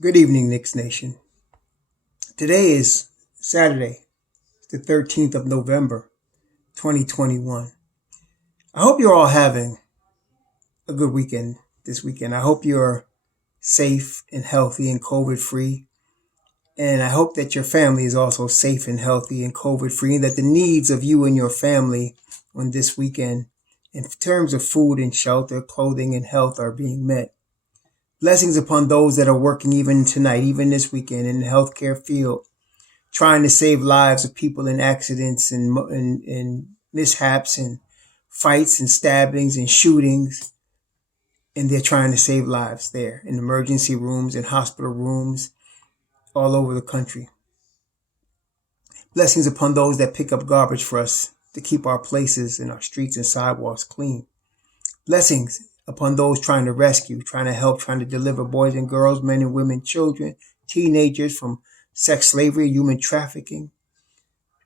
Good evening, Knicks Nation. Today is Saturday, the 13th of November, 2021. I hope you're all having a good weekend this weekend. I hope you're safe and healthy and COVID free. And I hope that your family is also safe and healthy and COVID free, and that the needs of you and your family on this weekend, in terms of food and shelter, clothing and health, are being met. Blessings upon those that are working even tonight, even this weekend in the healthcare field, trying to save lives of people in accidents and mishaps and fights and stabbings and shootings. And they're trying to save lives there in emergency rooms and hospital rooms all over the country. Blessings upon those that pick up garbage for us to keep our places and our streets and sidewalks clean. Blessings upon those trying to rescue, trying to help, trying to deliver boys and girls, men and women, children, teenagers from sex slavery, human trafficking,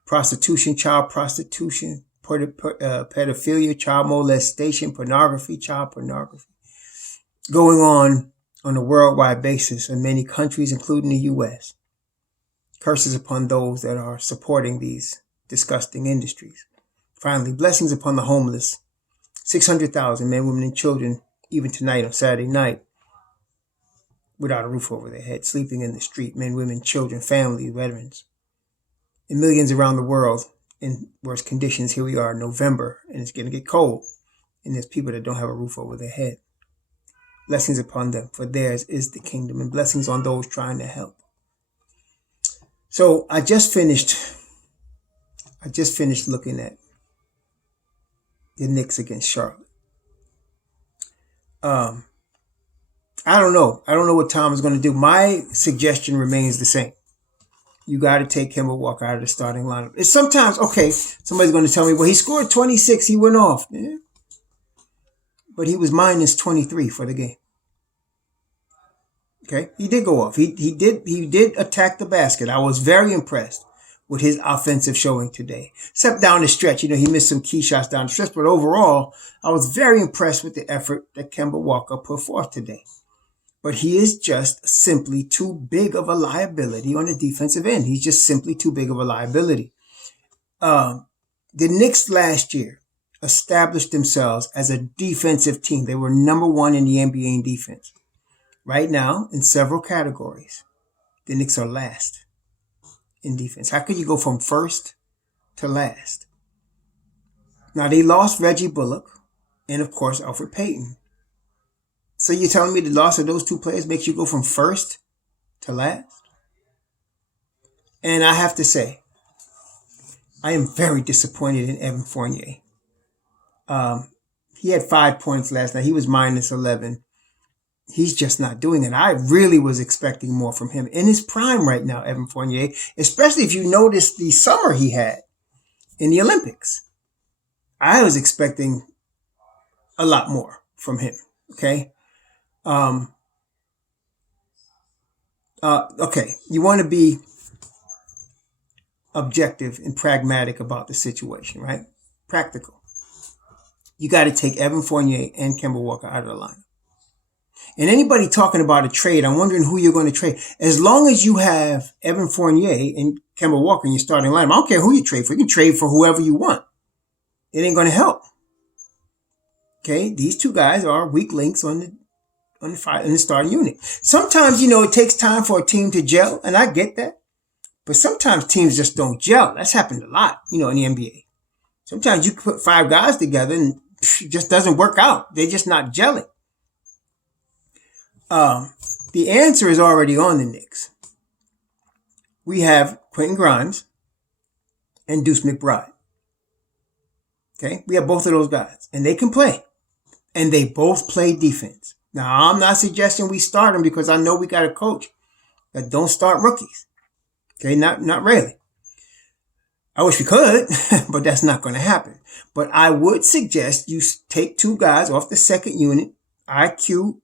prostitution, child prostitution, pedophilia, child molestation, pornography, child pornography, going on a worldwide basis in many countries, including the U.S. Curses upon those that are supporting these disgusting industries. Finally, blessings upon the homeless. 600,000 men, women, and children, even tonight on Saturday night, without a roof over their head, sleeping in the street, men, women, children, families, veterans. And millions around the world in worse conditions. Here we are in November, and it's going to get cold. And there's people that don't have a roof over their head. Blessings upon them, for theirs is the kingdom, and blessings on those trying to help. So I just finished looking at the Knicks against Charlotte. I don't know. I don't know what Tom is going to do. My suggestion remains the same. You got to take Kemba Walker out of the starting lineup. It's sometimes, okay, somebody's going to tell me, well, he scored 26. He went off. Yeah. But he was minus 23 for the game. Okay, he did go off. He did attack the basket. I was very impressed with his offensive showing today. Except down the stretch, he missed some key shots down the stretch. But overall, I was very impressed with the effort that Kemba Walker put forth today. But he is just simply too big of a liability on the defensive end. He's just simply too big of a liability. The Knicks last year established themselves as a defensive team. They were number one in the NBA in defense. Right now, in several categories, the Knicks are last in defense. How could you go from first to last? Now, they lost Reggie Bullock and, of course, Alfred Payton. So you're telling me the loss of those two players makes you go from first to last? And I have to say, I am very disappointed in Evan Fournier. He had 5 points last night. He was minus 11. He's just not doing it. I really was expecting more from him in his prime right now, Evan Fournier, especially if you notice the summer he had in the Olympics. I was expecting a lot more from him. Okay. Okay. You want to be objective and pragmatic about the situation, right? Practical. You got to take Evan Fournier and Kemba Walker out of the line. And anybody talking about a trade, I'm wondering who you're going to trade. As long as you have Evan Fournier and Kemba Walker in your starting lineup, I don't care who you trade for. You can trade for whoever you want. It ain't going to help. Okay, these two guys are weak links in the starting unit. Sometimes, it takes time for a team to gel, and I get that. But sometimes teams just don't gel. That's happened a lot, in the NBA. Sometimes you put 5 guys together and it just doesn't work out. They're just not gelling. The answer is already on the Knicks. We have Quentin Grimes and Deuce McBride. Okay, we have both of those guys, and they can play, and they both play defense. Now, I'm not suggesting we start them because I know we got a coach that don't start rookies. Okay, not really. I wish we could, but that's not going to happen. But I would suggest you take 2 guys off the second unit, IQ,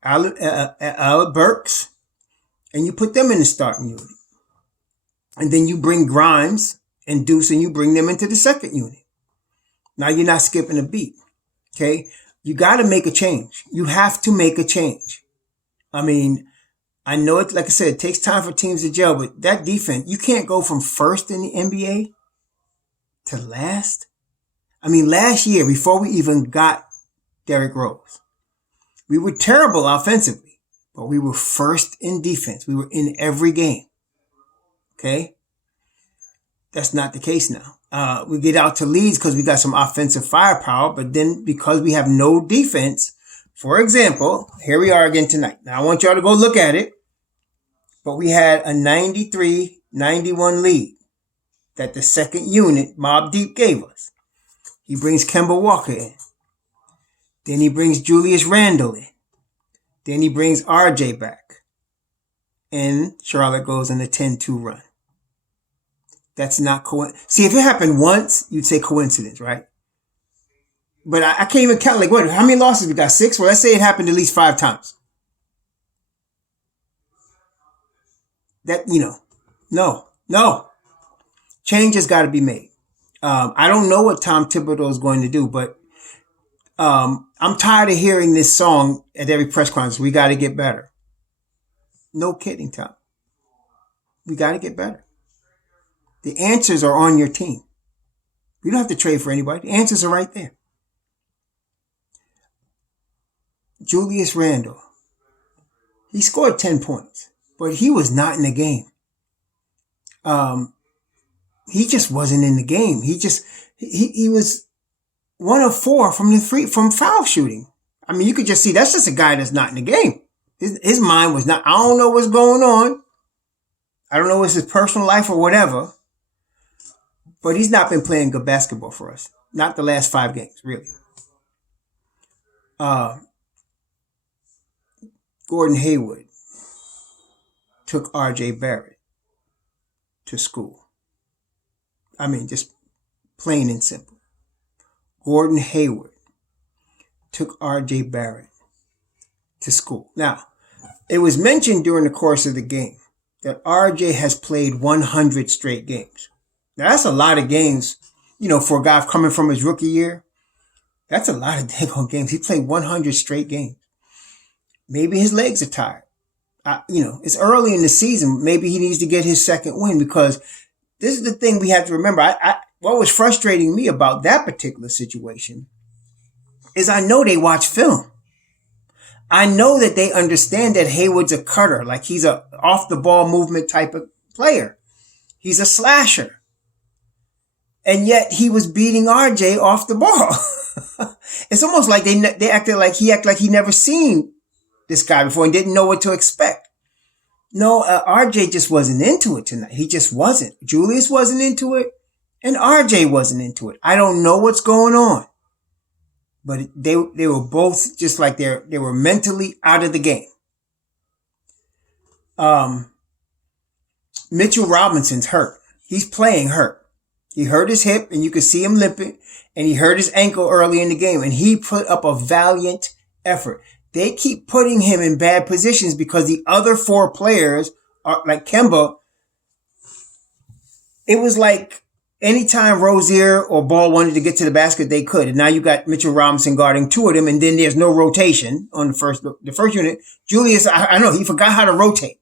Alec Burks, and you put them in the starting unit. And then you bring Grimes and Deuce and you bring them into the second unit. Now you're not skipping a beat. Okay? You got to make a change. You have to make a change. I mean, I know it, like I said, it takes time for teams to gel, but that defense, you can't go from first in the NBA to last. I mean, last year, before we even got Derrick Rose, we were terrible offensively, but we were first in defense. We were in every game. Okay? That's not the case now. We get out to leads because we got some offensive firepower, but then because we have no defense, for example, here we are again tonight. Now I want y'all to go look at it, but we had a 93-91 lead that the second unit, Mobb Deep, gave us. He brings Kemba Walker in. Then he brings Julius Randle in. Then he brings RJ back. And Charlotte goes on a 10-2 run. That's not coincidence. See, if it happened once, you'd say coincidence, right? But I can't even count. Like, what? How many losses we got? 6? Well, let's say it happened at least 5 times. That, no. Change has got to be made. I don't know what Tom Thibodeau is going to do, but I'm tired of hearing this song at every press conference. We got to get better. No kidding, Tom. We got to get better. The answers are on your team. You don't have to trade for anybody. The answers are right there. Julius Randle. He scored 10 points, but he was not in the game. He just wasn't in the game. He was 1 of 4 from foul shooting. I mean, you could just see that's just a guy that's not in the game. His mind was not, I don't know what's going on. I don't know what's his personal life or whatever. But he's not been playing good basketball for us. Not the last 5 games, really. Gordon Hayward took RJ Barrett to school. I mean, just plain and simple. Gordon Hayward took RJ Barrett to school. Now, it was mentioned during the course of the game that RJ has played 100 straight games. Now, that's a lot of games, for a guy coming from his rookie year. That's a lot of daggone games. He played 100 straight games. Maybe his legs are tired. It's early in the season. Maybe he needs to get his second win because this is the thing we have to remember. What was frustrating me about that particular situation is I know they watch film. I know that they understand that Hayward's a cutter, like he's a off the ball movement type of player. He's a slasher. And yet he was beating RJ off the ball. It's almost like they acted like he never seen this guy before and didn't know what to expect. No, RJ just wasn't into it tonight. He just wasn't. Julius wasn't into it, and RJ wasn't into it. I don't know what's going on, but they were both just like they were mentally out of the game. Mitchell Robinson's hurt. He's playing hurt. He hurt his hip, and you could see him limping, and he hurt his ankle early in the game, and he put up a valiant effort. They keep putting him in bad positions because the other 4 players are like Kemba. It was like anytime Rozier or Ball wanted to get to the basket, they could. And now you got Mitchell Robinson guarding 2 of them, and then there's no rotation on the first unit. Julius, I know he forgot how to rotate.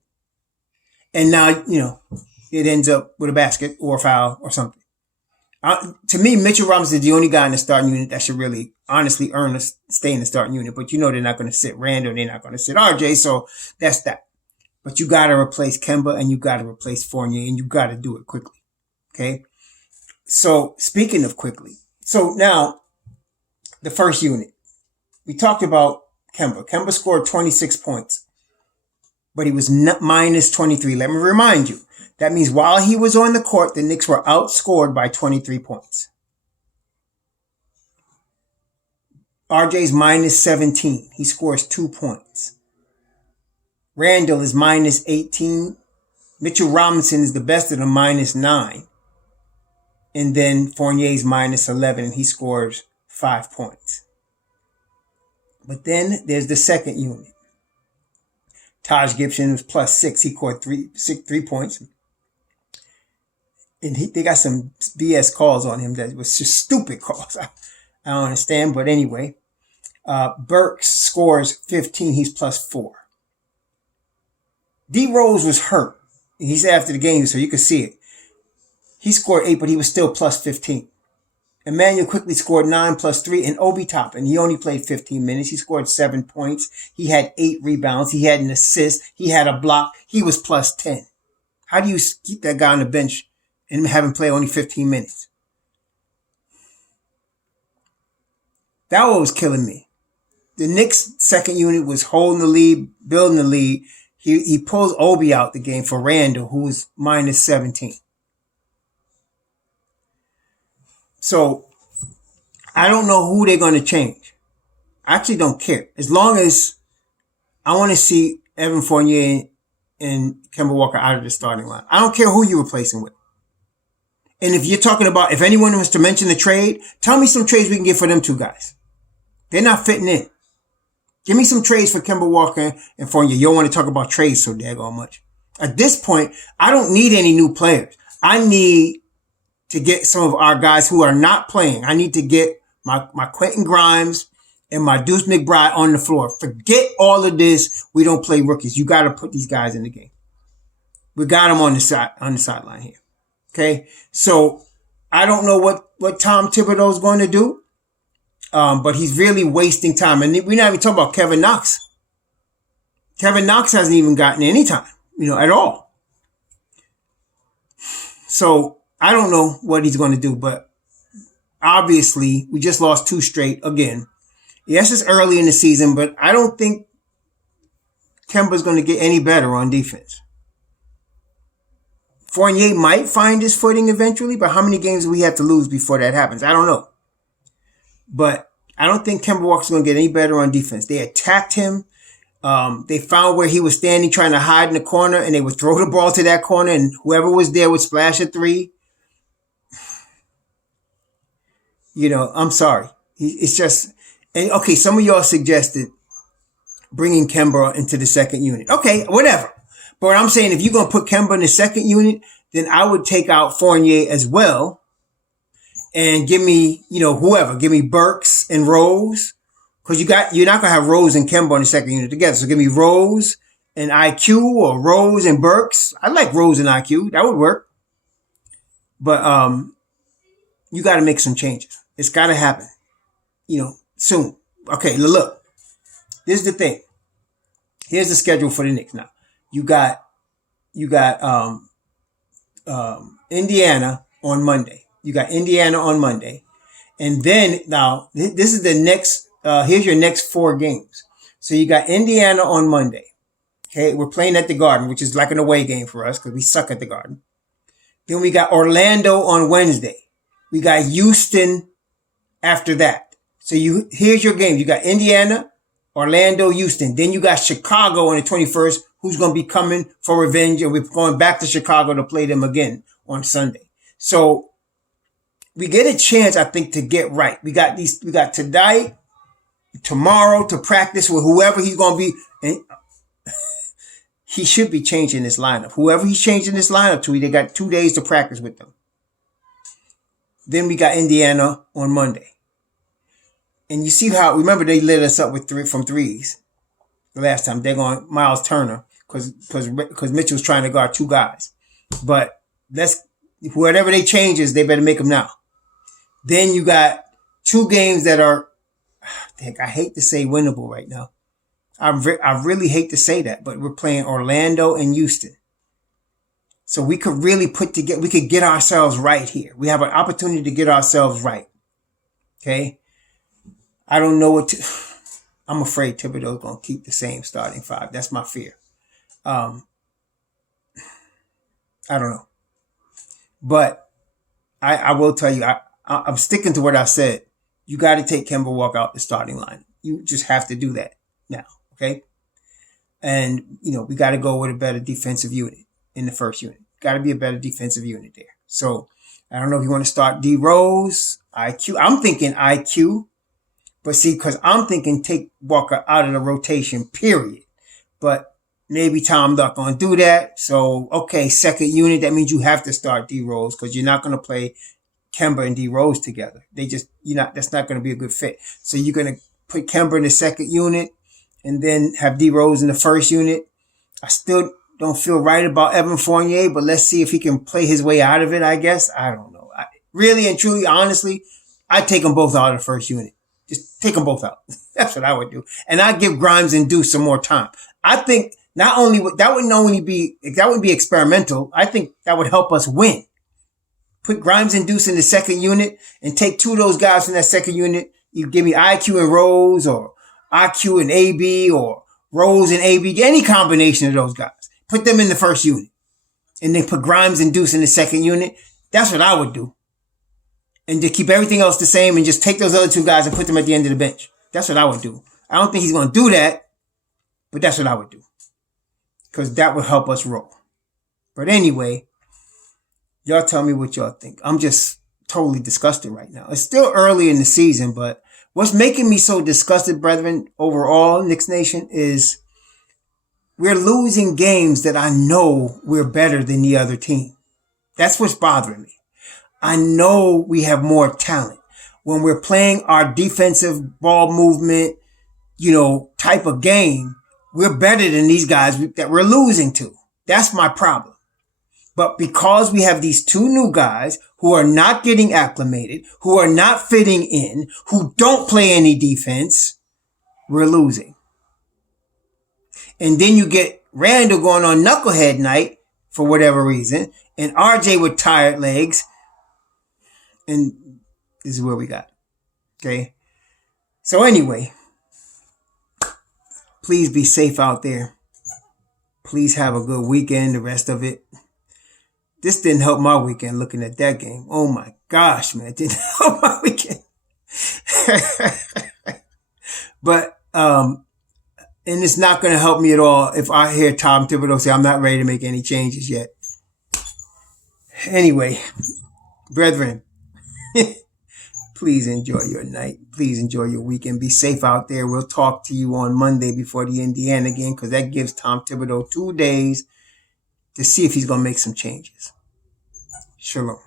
And now, it ends up with a basket or a foul or something. To me, Mitchell Robinson is the only guy in the starting unit that should really honestly earn to stay in the starting unit. But they're not going to sit Randall. They're not going to sit RJ. So that's that. But you got to replace Kemba and you got to replace Fournier and you got to do it quickly. Okay. So speaking of quickly. So now the first unit, we talked about Kemba. Kemba scored 26 points, but he was minus 23. Let me remind you. That means while he was on the court, the Knicks were outscored by 23 points. RJ's minus 17. He scores 2 points. Randall is minus 18. Mitchell Robinson is the best of them, minus 9. And then Fournier's minus 11, and he scores 5 points. But then there's the second unit. Taj Gibson was plus 6. He scored 3 points. And they got some BS calls on him that was just stupid calls. I don't understand. But anyway, Burks scores 15. He's plus 4. D Rose was hurt. He's after the game, so you can see it. He scored 8, but he was still plus 15. Emmanuel quickly scored 9 plus 3, and Obi Toppin, he only played 15 minutes. He scored 7 points. He had 8 rebounds. He had an assist. He had a block. He was plus 10. How do you keep that guy on the bench and have him play only 15 minutes? That was killing me. The Knicks' second unit was holding the lead, building the lead. He pulls Obi out the game for Randall, who was minus 17. So I don't know who they're going to change. I actually don't care. As long as I want to see Evan Fournier and Kemba Walker out of the starting line. I don't care who you're replacing with. And if you're talking about, if anyone wants to mention the trade, tell me some trades we can get for them two guys. They're not fitting in. Give me some trades for Kemba Walker and Fournier. You don't want to talk about trades so daggone much. At this point, I don't need any new players. I need to get some of our guys who are not playing. I need to get my Quentin Grimes and my Deuce McBride on the floor. Forget all of this. We don't play rookies. You got to put these guys in the game. We got them on the sideline here. Okay. So I don't know what Tom Thibodeau's going to do. But he's really wasting time. And we're not even talking about Kevin Knox. Kevin Knox hasn't even gotten any time, at all. So I don't know what he's going to do, but obviously we just lost 2 straight again. Yes, it's early in the season, but I don't think Kemba's going to get any better on defense. Fournier might find his footing eventually, but how many games do we have to lose before that happens? I don't know. But I don't think Kemba Walker's going to get any better on defense. They attacked him. They found where he was standing trying to hide in the corner, and they would throw the ball to that corner, and whoever was there would splash a 3. I'm sorry. It's just, and okay, some of y'all suggested bringing Kemba into the second unit. Okay, whatever. But what I'm saying, if you're going to put Kemba in the second unit, then I would take out Fournier as well. And give me, whoever. Give me Burks and Rose. Because you're not going to have Rose and Kemba on the second unit together. So give me Rose and IQ or Rose and Burks. I like Rose and IQ. That would work. But you got to make some changes. It's got to happen, soon. Okay, look. This is the thing. Here's the schedule for the Knicks now. You got Indiana on Monday. You got Indiana on Monday. And then now this is the next, here's your next 4 games. So you got Indiana on Monday. Okay. We're playing at the Garden, which is like an away game for us because we suck at the Garden. Then we got Orlando on Wednesday. We got Houston after that. So here's your game. You got Indiana, Orlando, Houston. Then you got Chicago on the 21st, who's going to be coming for revenge. And we're going back to Chicago to play them again on Sunday. So we get a chance, I think, to get right. We got today, tomorrow to practice with whoever he's going to be. And he should be changing this lineup. Whoever he's changing this lineup to, they got 2 days to practice with them. Then we got Indiana on Monday. And you see how, remember they lit us up with from threes the last time. They're going Miles Turner because Mitchell's trying to guard 2 guys. But whatever they changes, they better make them now. Then you got 2 games that are, I hate to say winnable right now. I really hate to say that, but we're playing Orlando and Houston. So we could really we could get ourselves right here. We have an opportunity to get ourselves right. Okay. I don't know I'm afraid Thibodeau's going to keep the same starting 5. That's my fear. I don't know. But I will tell you, I'm sticking to what I said. You got to take Kemba Walker out the starting line. You just have to do that now, okay? And, we got to go with a better defensive unit in the first unit. Got to be a better defensive unit there. So, I don't know if you want to start D Rose, IQ. I'm thinking IQ. But see, because I'm thinking take Walker out of the rotation, period. But maybe Tom not going to do that. So, okay, second unit, that means you have to start D Rose because you're not going to play Kemba and D Rose together. That's not going to be a good fit. So you're going to put Kemba in the second unit and then have D Rose in the first unit. don't feel right about Evan Fournier, but let's see if he can play his way out of it, I guess. I don't know. Really and truly, honestly, I'd take them both out of the first unit. Just take them both out. That's what I would do. And I'd give Grimes and Deuce some more time. I think not only that wouldn't be experimental. I think that would help us win. Put Grimes and Deuce in the second unit and take two of those guys from that second unit. You give me IQ and Rose, or IQ and AB, or Rose and AB, any combination of those guys. Put them in the first unit. And then put Grimes and Deuce in the second unit. That's what I would do. And to keep everything else the same and just take those other two guys and put them at the end of the bench. That's what I would do. I don't think he's going to do that, but that's what I would do. Because that would help us roll. But anyway, y'all tell me what y'all think. I'm just totally disgusted right now. It's still early in the season, but what's making me so disgusted, brethren, overall, Knicks Nation, is we're losing games that I know we're better than the other team. That's what's bothering me. I know we have more talent. When we're playing our defensive ball movement, type of game, we're better than these guys that we're losing to. That's my problem. But because we have these two new guys who are not getting acclimated, who are not fitting in, who don't play any defense, we're losing. And then you get Randall going on knucklehead night for whatever reason, and RJ with tired legs. And this is where we got. Okay. So anyway, please be safe out there. Please have a good weekend, the rest of it. This didn't help my weekend looking at that game. Oh my gosh, man. It didn't help my weekend. But, and it's not going to help me at all if I hear Tom Thibodeau say I'm not ready to make any changes yet. Anyway, brethren, please enjoy your night. Please enjoy your weekend. Be safe out there. We'll talk to you on Monday before the Indiana game, because that gives Tom Thibodeau 2 days to see if he's going to make some changes. Shalom.